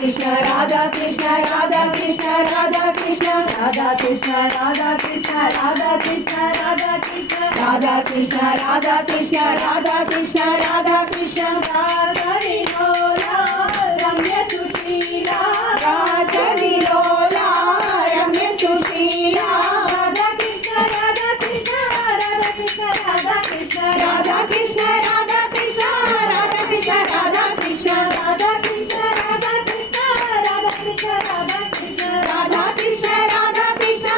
कृष्ण राधा कृष्ण राधा कृष्ण राधा कृष्ण राधा कृष्ण राधा कृष्ण राधा कृष्ण राधा कृष्ण राधा कृष्ण राधा कृष्ण राधा कृष्ण राधा कृष्ण राधा विलोला रम्य सुशीला राधा विलोला रम्य सुशीला राधा कृष्ण राधा कृष्ण राधा कृष्ण राधा कृष्ण राधा कृष्ण राधा कृष्ण राधा कृष्ण राधा कृष्ण राधा कृष्ण राधा कृष्ण राधा कृष्ण राधा कृष्ण राधा कृष्ण राधा कृष्ण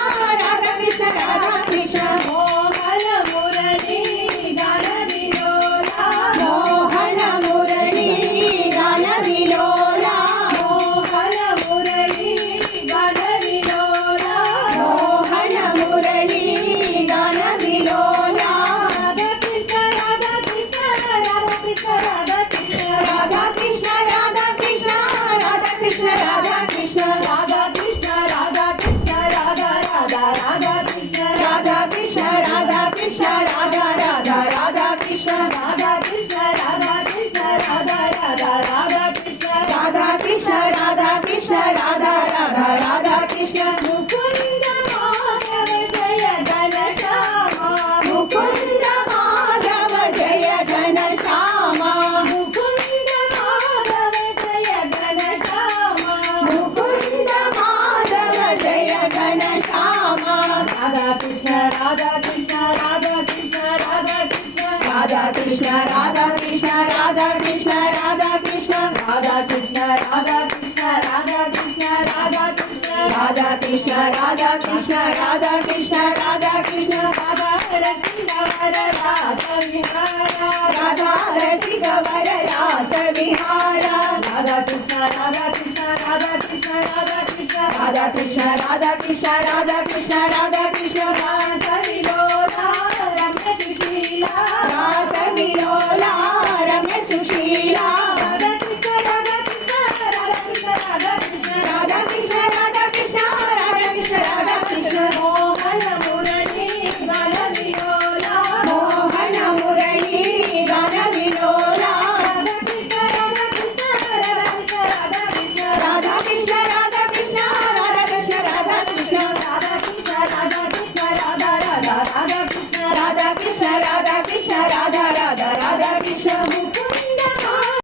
राधा कृष्ण राधा कृष्ण मोहन मुरली गान विलोला मोहन मुरली गान विलोला मोहन मुरली गान विलोला मोहन मुरली गान विलोला राधा कृष्ण राधा कृष्ण राधा कृष्ण राधा कृष्ण राधा कृष्ण राधा कृष्ण राधा कृष्ण राधा कृष्ण राधा कृष्ण राधा कृष्ण राधा राधा राधा कृष्ण राधा कृष्ण राधा कृष्ण राधा राधा राधा कृष्ण राधा कृष्ण राधा कृष्ण राधा राधा राधा कृष्ण राधा कृष्ण राधा कृष्ण राधा राधा राधा कृष्ण मुकुंद माधव जय घन श्यामा मुकुंद माधव जय घन श्यामा मुकुंद माधव जय घन श्यामा मुकुंद माधव जय घन श्यामा राधा कृष्ण राधा कृष्ण राधा कृष्ण राधा कृष्ण राधा कृष्ण राधा कृष्ण राधा कृष्ण राधा कृष्ण राधा कृष्ण राधा कृष्ण राधा कृष्ण राधा कृष्ण राधा कृष्ण राधा कृष्ण राधा कृष्ण राधा कृष्ण राधा रसिक वर रास विहारा राधा रसिक वर रास विहारा राधा कृष्ण राधा कृष्ण राधा कृष्ण राधा कृष्ण राधा कृष्ण राधा कृष्ण राधा कृष्ण राधा